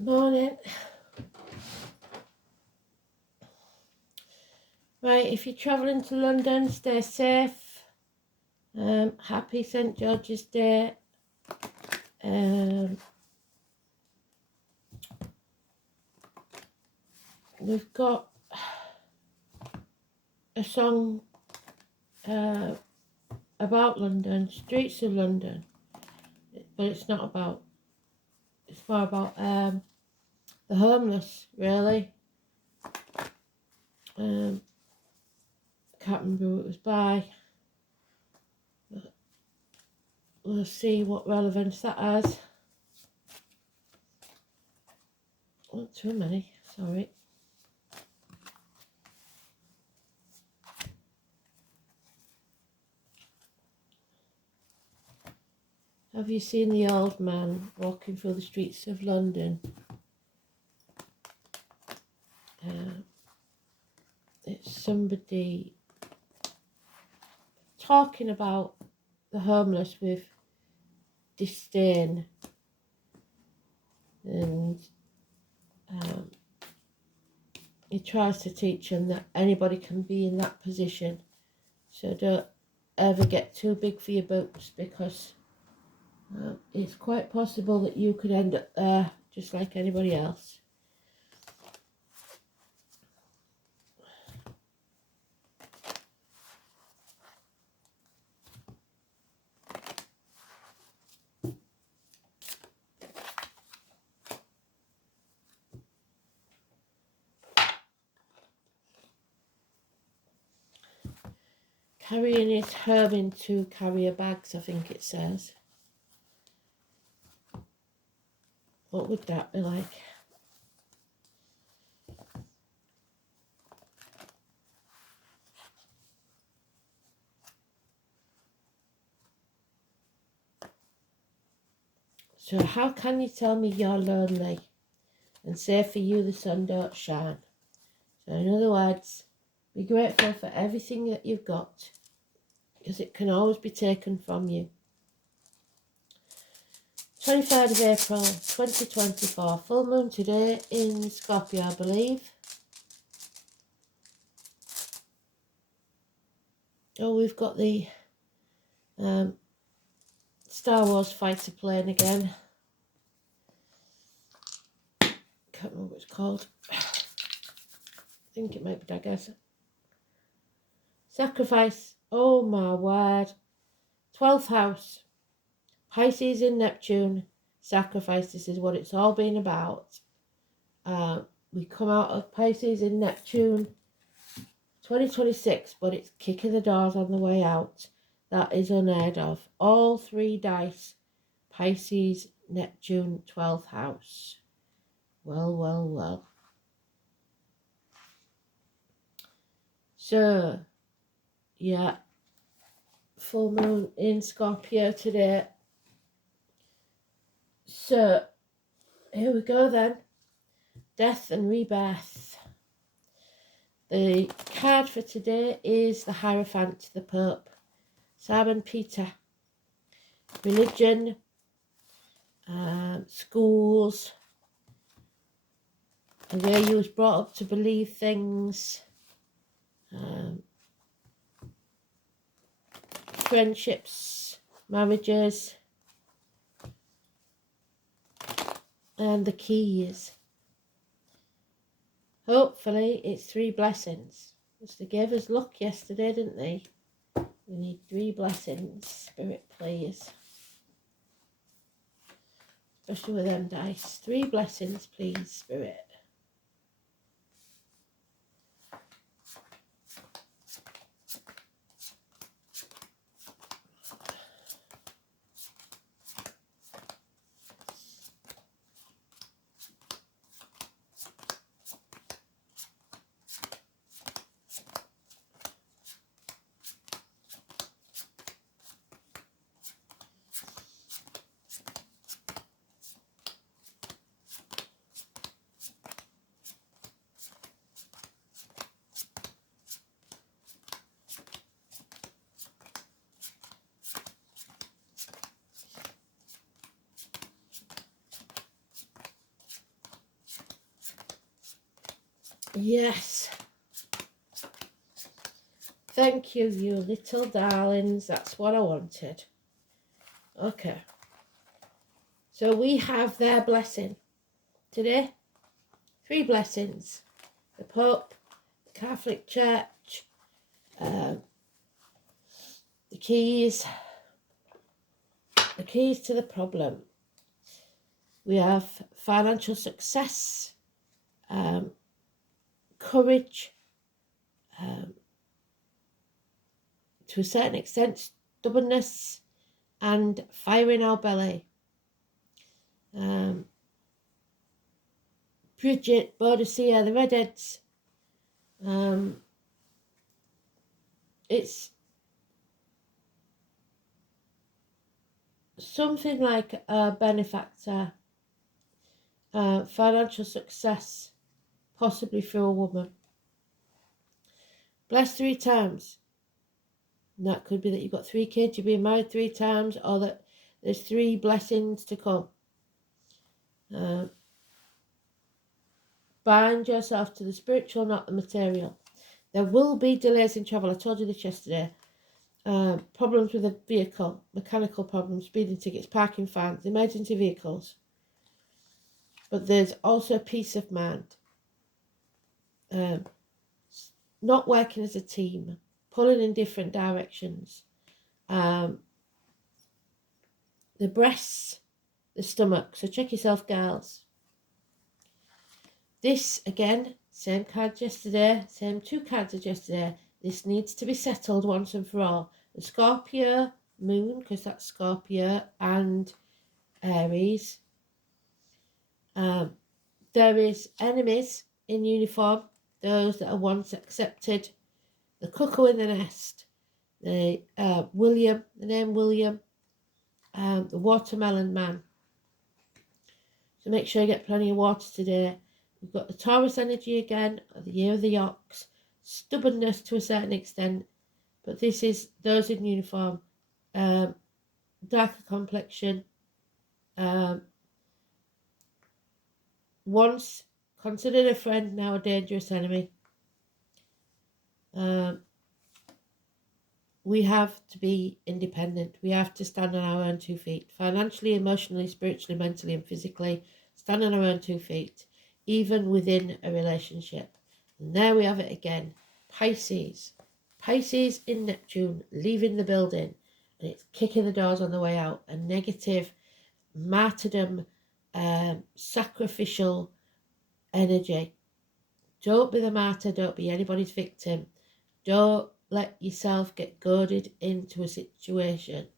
Morning. Right, if you're travelling to London, stay safe. Happy St George's Day. We've got a song about London, streets of London, but it's not about, it's more about the homeless, really. I can't remember who it was by, but we'll see what relevance that has. Not too many, sorry. Have you seen the old man walking through the streets of London? It's somebody talking about the homeless with disdain, and he tries to teach them that anybody can be in that position, so don't ever get too big for your boots, because it's quite possible that you could end up there just like anybody else. Carrying his herb in 2 carrier bags, I think it says. What would that be like? So how can you tell me you're lonely and say for you the sun don't shine? So in other words, be grateful for everything that you've got, because it can always be taken from you. 23rd of April 2024, full moon today in Scorpio, I believe. Oh, we've got the Star Wars fighter plane again. Can't remember what it's called. I think it might be Dagger. Sacrifice. Oh my word. 12th house. Pisces in Neptune. Sacrifice. This is what it's all been about. We come out of Pisces in Neptune 2026, but it's kicking the doors on the way out. That is unheard of. All 3 dice. Pisces, Neptune, 12th house. Well, well, well. So, yeah. Full moon in Scorpio today. So, here we go then. Death and rebirth. The card for today is the Hierophant, the Pope, Simon Peter. Religion, schools, the way you was brought up to believe things, friendships, marriages, and the keys. Hopefully it's 3 blessings. Because they gave us luck yesterday, didn't they? We need 3 blessings, Spirit, please. Especially with them dice. 3 blessings, please, Spirit. Yes. Thank you, you little darlings. That's what I wanted. Okay. So we have their blessing today. 3 blessings. The Pope, the Catholic Church, the keys to the problem. We have financial success, courage, to a certain extent, stubbornness, and fire in our belly. Bridget, Boadicea, the redheads. It's something like a benefactor, financial success, possibly through a woman. Blessed 3 times. And that could be that you've got 3 kids, you've been married 3 times, or that there's 3 blessings to come. Bind yourself to the spiritual, not the material. There will be delays in travel. I told you this yesterday. Problems with the vehicle, mechanical problems, speeding tickets, parking fines, emergency vehicles. But there's also peace of mind. Not working as a team, pulling in different directions. The breasts, the stomach. So check yourself, girls. This, again, same cards yesterday, same 2 cards as yesterday. This needs to be settled once and for all. The Scorpio moon, because that's Scorpio, and Aries. There is enemies in uniform, those that are once accepted. The cuckoo in the nest, the name William, the watermelon man. So make sure you get plenty of water today. We've got the Taurus energy again, the year of the ox, stubbornness to a certain extent, but this is those in uniform, darker complexion, once considered a friend, now a dangerous enemy. We have to be independent. We have to stand on our own 2 feet, financially, emotionally, spiritually, mentally, and physically. Stand on our own 2 feet, even within a relationship. And there we have it again. Pisces in Neptune, leaving the building, and it's kicking the doors on the way out. A negative martyrdom, sacrificial energy. Don't be the martyr. Don't be anybody's victim. Don't let yourself get goaded into a situation.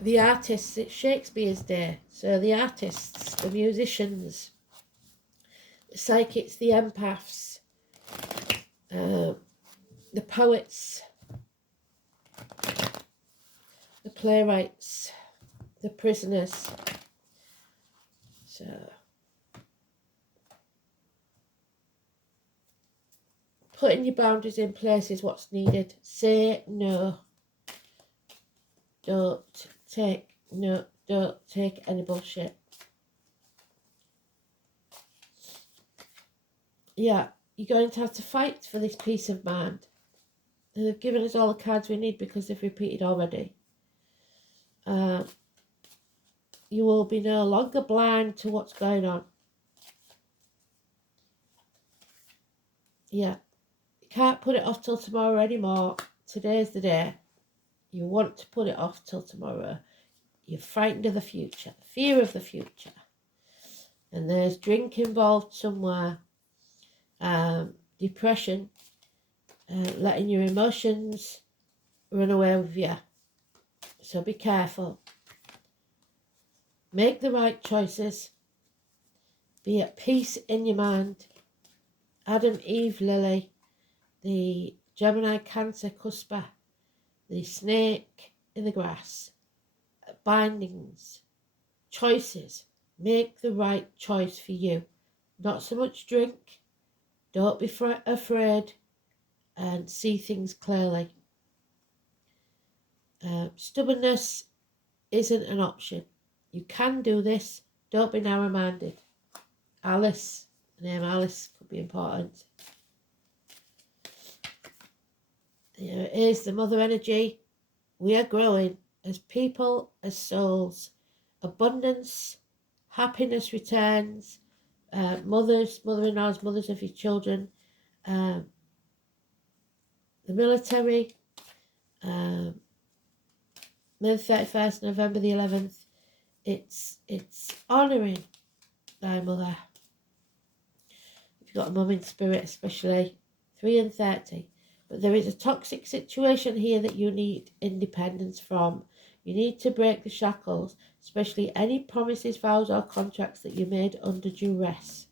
The artists, it's Shakespeare's day. So the artists, the musicians, the psychics, the empaths, the poets, the playwrights, the prisoners. So putting your boundaries in place is what's needed. Say no. Don't take any bullshit. Yeah, you're going to have to fight for this peace of mind. And they've given us all the cards we need because they've repeated already. You will be no longer blind to what's going on. Yeah, you can't put it off till tomorrow anymore. Today's the day. You want to put it off till tomorrow. You're frightened of the future, fear of the future. And there's drink involved somewhere, depression, letting your emotions run away with you. So be careful. Make the right choices. Be at peace in your mind. Adam, Eve, Lily, the Gemini, Cancer, Cuspa, the snake in the grass, bindings, choices. Make the right choice for you. Not so much drink. Don't be afraid, and see things clearly. Stubbornness isn't an option. You can do this. Don't be narrow-minded. Alice, the name Alice could be important. Here it is, the mother energy. We are growing as people, as souls. Abundance, happiness returns. Mothers, mother-in-laws, mothers of your children. The military. May the 31st, November the 11th. It's honouring thy mother. If you've got a mum in spirit, especially 3 and 30. But there is a toxic situation here that you need independence from. You need to break the shackles, especially any promises, vows or contracts that you made under duress.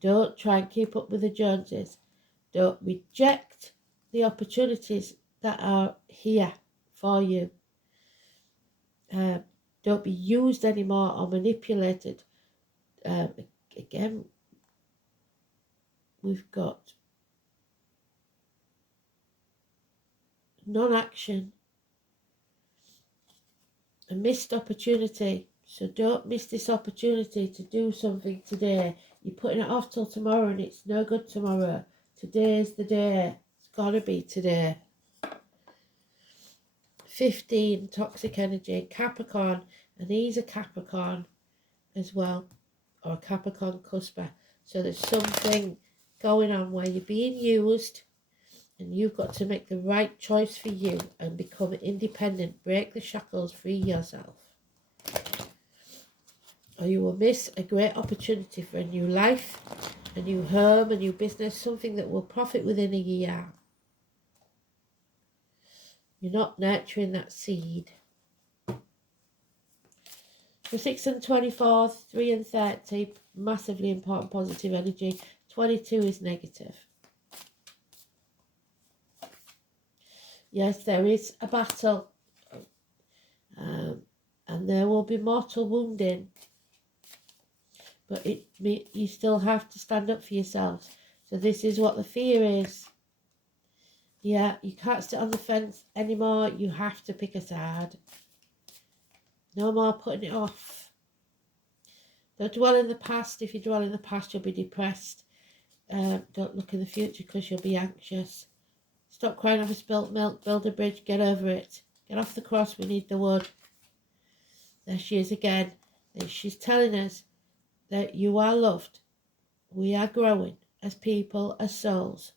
Don't try and keep up with the Joneses. Don't reject the opportunities that are here for you. Don't be used anymore or manipulated. Again, we've got non-action, a missed opportunity. So don't miss this opportunity to do something today. You're putting it off till tomorrow and it's no good tomorrow. Today's the day. It's got to be today. 15, toxic energy, Capricorn, and he's a Capricorn as well, or a Capricorn cusper. So there's something going on where you're being used and you've got to make the right choice for you and become independent, break the shackles, free yourself. Or you will miss a great opportunity for a new life, a new home, a new business, something that will profit within a year. You're not nurturing that seed. The 6 and 24, 3 and 30, massively important positive energy. 22 is negative. Yes, there is a battle. And there will be mortal wounding. But you still have to stand up for yourselves. So this is what the fear is. Yeah, you can't sit on the fence anymore. You have to pick a side. No more putting it off. Don't dwell in the past. If you dwell in the past, you'll be depressed. Don't look in the future because you'll be anxious. Stop crying over spilt milk. Build a bridge. Get over it. Get off the cross. We need the wood. There she is again. She's telling us that you are loved. We are growing as people, as souls.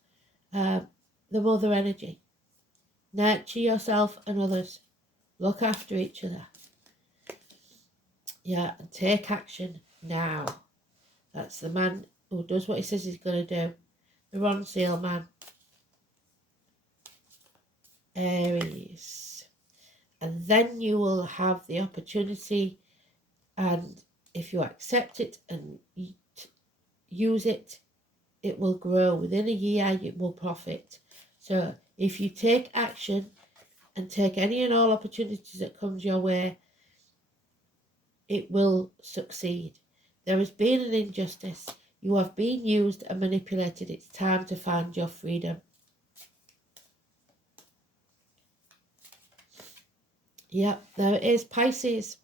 The mother energy. Nurture yourself and others. Look after each other. Yeah, and take action now. That's the man who does what he says he's going to do. The Ron Seal man. Aries. And then you will have the opportunity, and if you accept it and use it, it will grow. Within a year, it will profit. So if you take action and take any and all opportunities that comes your way, it will succeed. There has been an injustice. You have been used and manipulated. It's time to find your freedom. Yep, there it is, Pisces.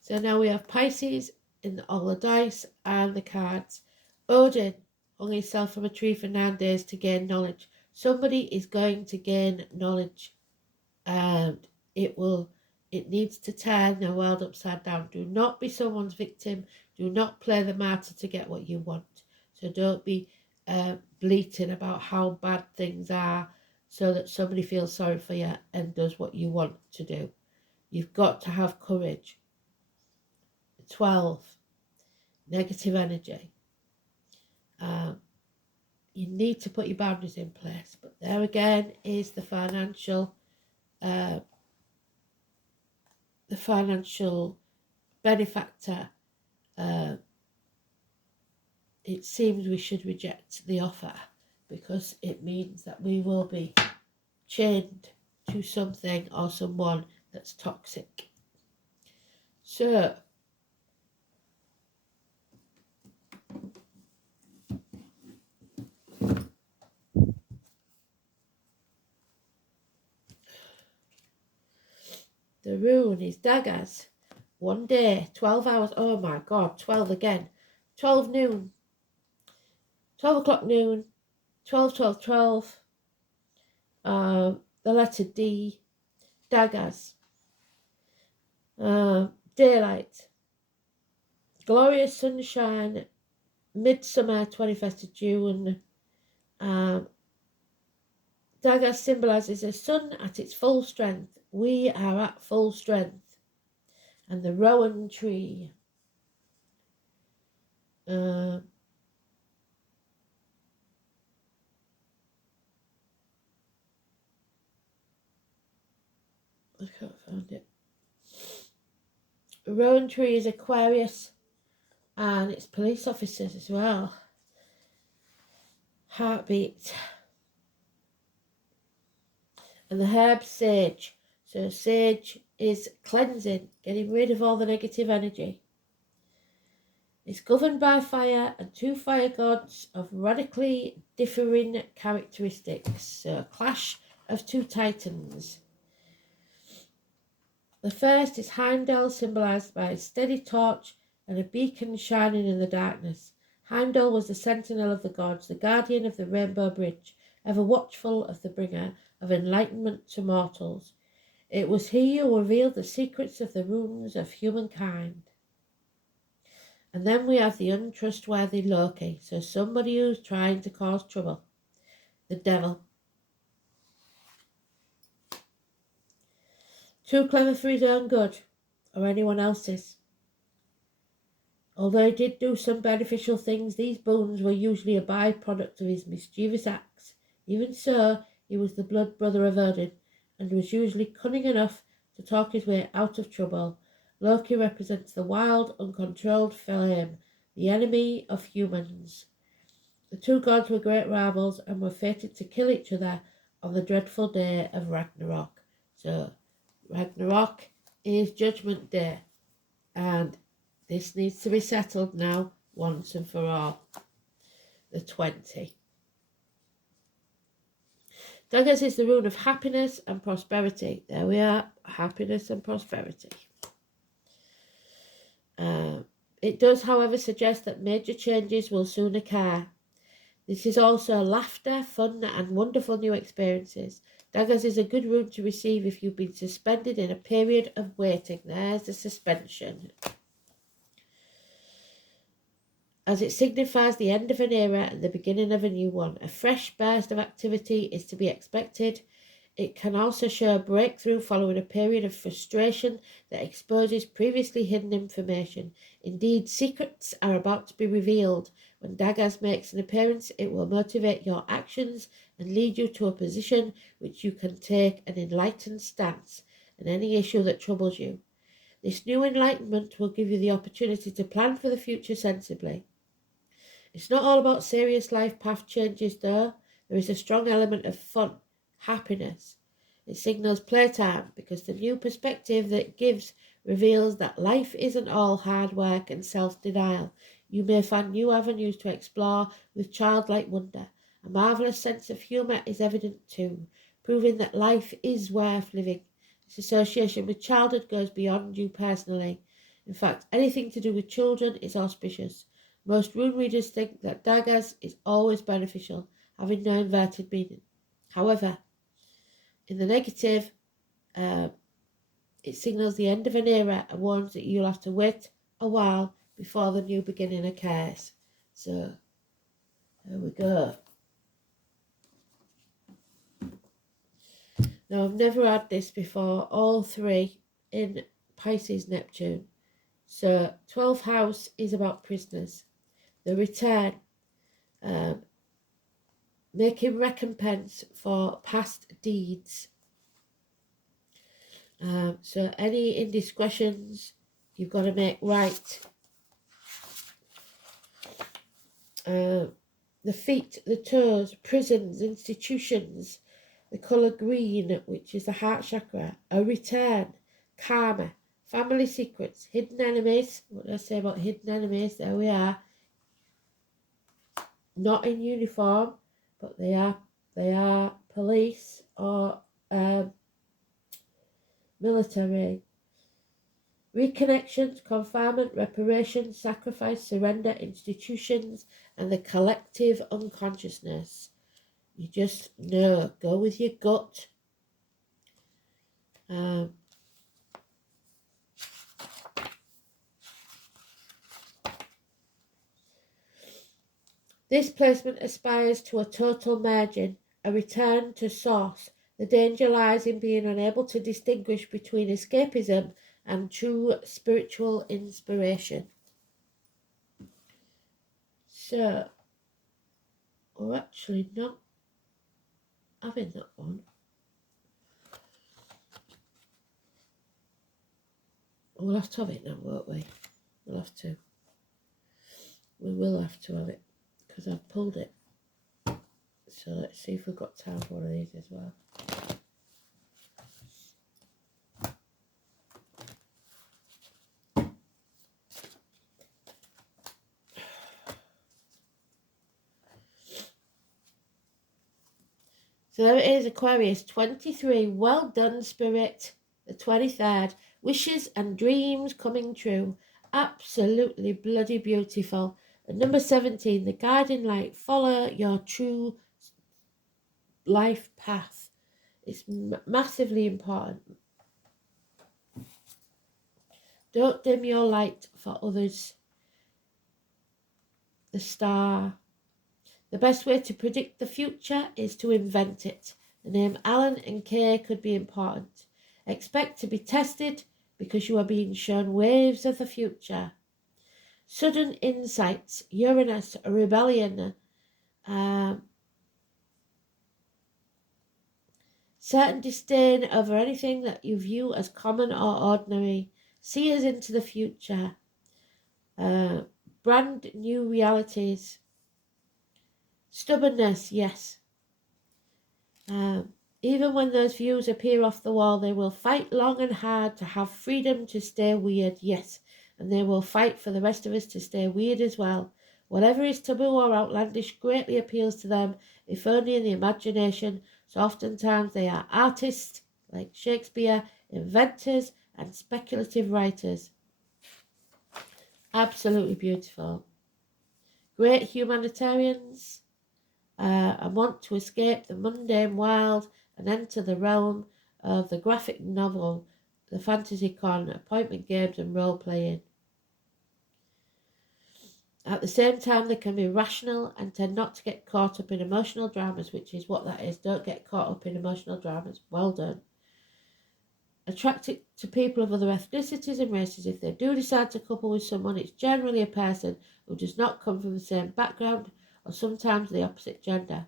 So now we have Pisces in all the dice and the cards. Odin hung himself from a tree for 9 days to gain knowledge. Somebody is going to gain knowledge, and it needs to turn the world upside down. Do not be someone's victim. Do not play the martyr to get what you want. So don't be bleating about how bad things are so that somebody feels sorry for you and does what you want to do. You've got to have courage. 12, negative energy. You need to put your boundaries in place. But there again is the financial benefactor. It seems we should reject the offer because it means that we will be chained to something or someone that's toxic. So the rune is daggers. one day, 12 hours. Oh my God, 12 again. 12 noon. 12 o'clock noon. 12, 12, 12. The letter D. Daggers. Daylight. Glorious sunshine. Midsummer, 21st of June. Daggers symbolises the sun at its full strength. We are at full strength. And the rowan tree. I can't find it. The rowan tree is Aquarius, and it's police officers as well. Heartbeat. And the herb sage. So sage is cleansing, getting rid of all the negative energy. It's governed by fire and two fire gods of radically differing characteristics. So a clash of two titans. The first is Heimdall, symbolised by a steady torch and a beacon shining in the darkness. Heimdall was the sentinel of the gods, the guardian of the rainbow bridge, ever watchful of the bringer of enlightenment to mortals. It was he who revealed the secrets of the runes of humankind. And then we have the untrustworthy Loki, so somebody who's trying to cause trouble. The devil. Too clever for his own good, or anyone else's. Although he did do some beneficial things, these boons were usually a byproduct of his mischievous acts. Even so, he was the blood brother of Odin, and was usually cunning enough to talk his way out of trouble. Loki represents the wild, uncontrolled flame, the enemy of humans. The two gods were great rivals and were fated to kill each other on the dreadful day of Ragnarok. So, Ragnarok is Judgment Day, and this needs to be settled now, once and for all. The 20. Daggers is the rune of happiness and prosperity. There we are, happiness and prosperity. It does, however, suggest that major changes will soon occur. This is also laughter, fun, and wonderful new experiences. Daggers is a good rune to receive if you've been suspended in a period of waiting. There's the suspension. As it signifies the end of an era and the beginning of a new one. A fresh burst of activity is to be expected. It can also show a breakthrough following a period of frustration that exposes previously hidden information. Indeed, secrets are about to be revealed. When Daggers makes an appearance, it will motivate your actions and lead you to a position which you can take an enlightened stance in any issue that troubles you. This new enlightenment will give you the opportunity to plan for the future sensibly. It's not all about serious life path changes though. There is a strong element of fun, happiness. It signals playtime because the new perspective that it gives reveals that life isn't all hard work and self-denial. You may find new avenues to explore with childlike wonder. A marvellous sense of humour is evident too, proving that life is worth living. This association with childhood goes beyond you personally. In fact, anything to do with children is auspicious. Most rune readers think that Daggers is always beneficial, having no inverted meaning. However, in the negative, it signals the end of an era and warns that you'll have to wait a while before the new beginning occurs. So, there we go. Now, I've never had this before, all three in Pisces Neptune. So, 12th house is about prisoners. The return, making recompense for past deeds. So any indiscretions you've got to make right. The feet, the toes, prisons, institutions, the colour green, which is the heart chakra, a return, karma, family secrets, hidden enemies. What did I say about hidden enemies? There we are. Not in uniform, but they are police or military. Reconnections, confinement, reparation, sacrifice, surrender, institutions, and the collective unconsciousness. You just know. Go with your gut. This placement aspires to a total merging, a return to source. The danger lies in being unable to distinguish between escapism and true spiritual inspiration. So, we're actually not having that one. We'll have to have it now, won't we? We'll have to. We will have to have it, because I've pulled it. So let's see if we've got time for one of these as well. So there it is, Aquarius 23. Well done, Spirit. The 23rd. Wishes and dreams coming true. Absolutely bloody beautiful. And number 17, the guiding light. Follow your true life path. It's massively important. Don't dim your light for others. The star. The best way to predict the future is to invent it. The name Alan and Kay could be important. Expect to be tested because you are being shown waves of the future. Sudden insights, Uranus, rebellion, certain disdain over anything that you view as common or ordinary. Seers into the future. Brand new realities. Stubbornness, yes. Even when those views appear off the wall, they will fight long and hard to have freedom to stay weird, yes. And they will fight for the rest of us to stay weird as well. Whatever is taboo or outlandish greatly appeals to them, if only in the imagination. So oftentimes they are artists, like Shakespeare, inventors, and speculative writers. Absolutely beautiful. Great humanitarians. And want to escape the mundane wild and enter the realm of the graphic novel, the fantasy con, appointment games and role-playing. At the same time, they can be rational and tend not to get caught up in emotional dramas, which is what that is. Don't get caught up in emotional dramas. Well done. Attracted to people of other ethnicities and races. If they do decide to couple with someone, it's generally a person who does not come from the same background or sometimes the opposite gender.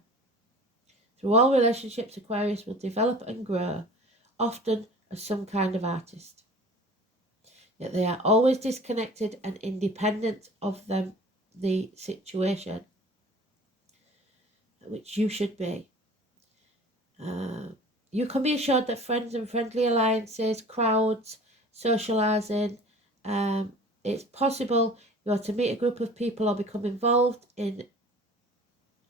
Through all relationships, Aquarius will develop and grow, often as some kind of artist. Yet they are always disconnected and independent of the situation, which you should be. You can be assured that friends and friendly alliances, crowds, socialising, it's possible you are to meet a group of people or become involved in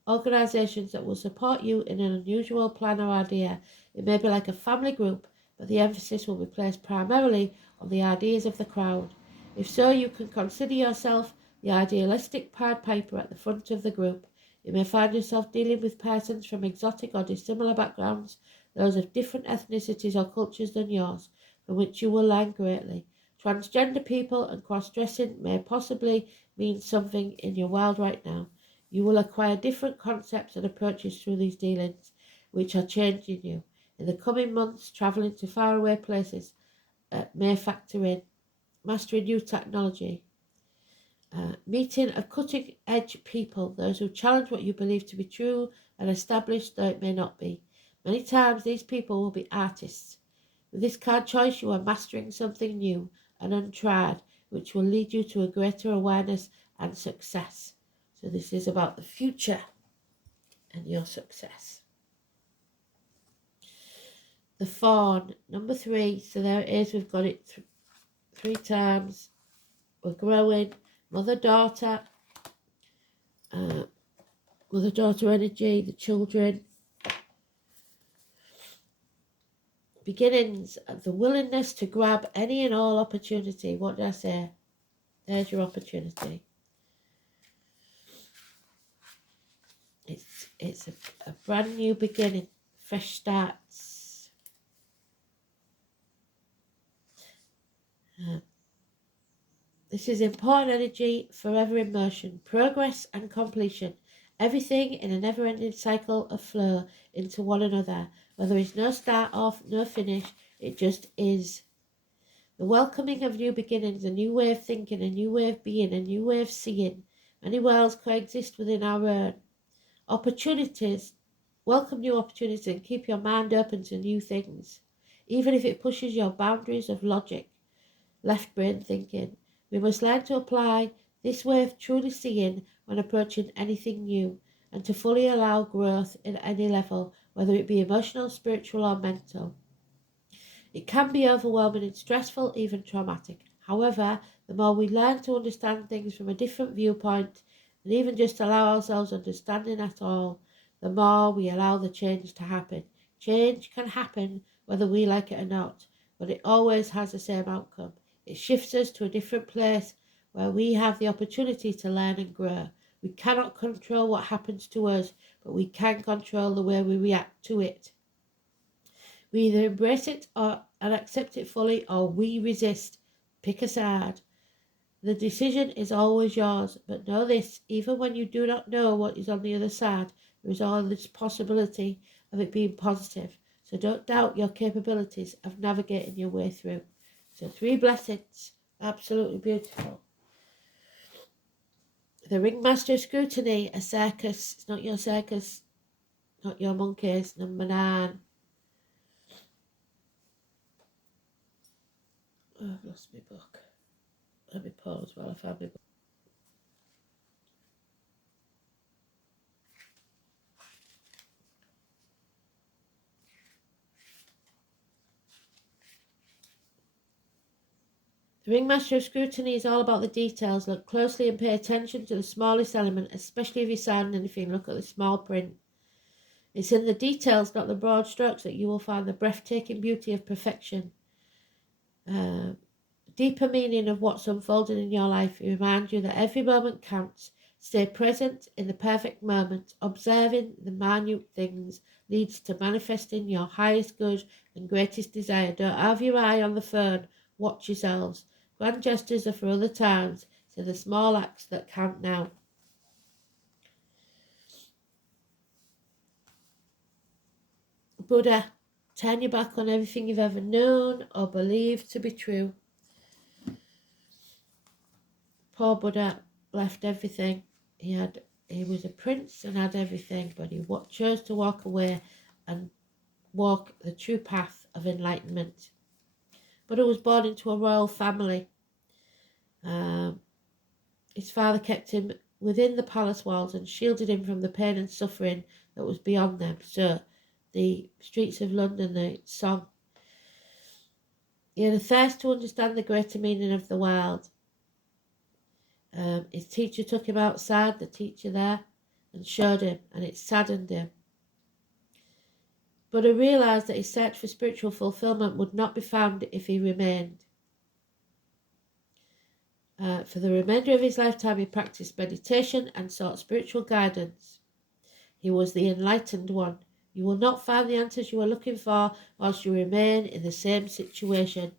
organisations that will support you in an unusual plan or idea. It may be like a family group, but the emphasis will be placed primarily on the ideas of the crowd. If so, you can consider yourself the idealistic Pied Piper at the front of the group. You may find yourself dealing with persons from exotic or dissimilar backgrounds, those of different ethnicities or cultures than yours, from which you will learn greatly. Transgender people and cross-dressing may possibly mean something in your world right now. You will acquire different concepts and approaches through these dealings, which are changing you. In the coming months, travelling to faraway places may factor in. Mastering new technology. Meeting of cutting-edge people, those who challenge what you believe to be true and established, though it may not be. Many times these people will be artists. With this card choice, you are mastering something new and untried, which will lead you to a greater awareness and success. So this is about the future and your success. The Fawn, number 3. So there it is. We've got it 3 times. We're growing. Mother-daughter. Mother-daughter energy. The children. beginnings, the willingness to grab any and all opportunity. What did I say? There's your opportunity. It's a brand new beginning, fresh starts. This is important energy, forever in motion, progress and completion. Everything in a never-ending cycle of flow into one another, where there is no start off, no finish, it just is. The welcoming of new beginnings, a new way of thinking, a new way of being, a new way of seeing. Many worlds coexist within our own. Opportunities, welcome new opportunities and keep your mind open to new things, even if it pushes your boundaries of logic, left brain thinking. We must learn to apply this way of truly seeing when approaching anything new, and to fully allow growth in any level, whether it be emotional, spiritual or mental. It can be overwhelming and stressful, even traumatic. However, the more we learn to understand things from a different viewpoint, and even just allow ourselves understanding at all, the more we allow the change to happen. Change can happen whether we like it or not, but it always has the same outcome. It shifts us to a different place where we have the opportunity to learn and grow. We cannot control what happens to us, but we can control the way we react to it. We either embrace it and accept it fully, or we resist. Pick a side. The decision is always yours, but know this, even when you do not know what is on the other side, there is always possibility of it being positive. So don't doubt your capabilities of navigating your way through. So 3 blessings, absolutely beautiful. The ringmaster scrutiny, a circus, it's not your circus, not your monkeys, number 9. Oh, I've lost my book. Let me pause while I find my book. The ringmaster of scrutiny is all about the details. Look closely and pay attention to the smallest element, especially if you're signing anything. Look at the small print. It's in the details, not the broad strokes, that you will find the breathtaking beauty of perfection. Deeper meaning of what's unfolding in your life. It reminds you that every moment counts. Stay present in the perfect moment. Observing the minute things leads to manifesting your highest good and greatest desire. Don't have your eye on the phone. Watch yourselves. Grand gestures are for other times, so the small acts that count now. Buddha, turn your back on everything you've ever known or believed to be true. Poor Buddha left everything. He was a prince and had everything, but he chose to walk away and walk the true path of enlightenment. Buddha was born into a royal family. His father kept him within the palace walls and shielded him from the pain and suffering that was beyond them. So, the streets of London, the song. He had a thirst to understand the greater meaning of the world. His teacher took him outside, the teacher there, and showed him, and it saddened him. But he realised that his search for spiritual fulfillment would not be found if he remained. For the remainder of his lifetime, he practiced meditation and sought spiritual guidance. He was the enlightened one. You will not find the answers you are looking for whilst you remain in the same situation.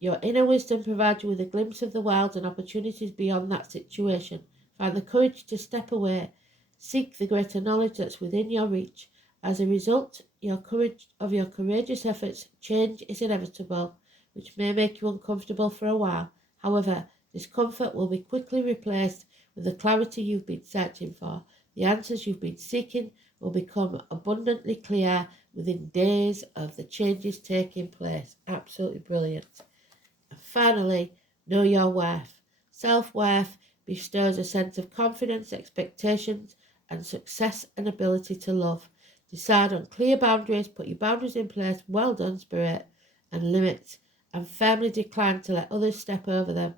Your inner wisdom provides you with a glimpse of the world and opportunities beyond that situation. Find the courage to step away. Seek the greater knowledge that's within your reach. As a result your courageous efforts, change is inevitable, which may make you uncomfortable for a while. However, discomfort will be quickly replaced with the clarity you've been searching for. The answers you've been seeking will become abundantly clear within days of the changes taking place. Absolutely brilliant. And finally, know your worth. Self-worth bestows a sense of confidence, expectations, and success and ability to love. Decide on clear boundaries, put your boundaries in place, well done, Spirit, and limits, and firmly decline to let others step over them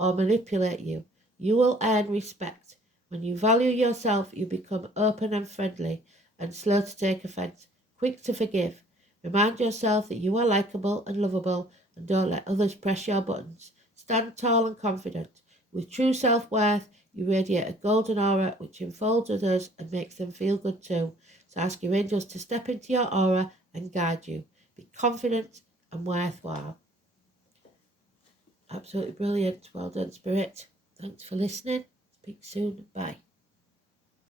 or manipulate you. You will earn respect. When you value yourself, you become open and friendly, and slow to take offence, quick to forgive. Remind yourself that you are likable and lovable, and don't let others press your buttons. Stand tall and confident. With true self-worth, you radiate a golden aura which enfolds others and makes them feel good too. So ask your angels to step into your aura and guide you. Be confident and worthwhile. Absolutely brilliant. Well done, Spirit. Thanks for listening. Speak soon. Bye.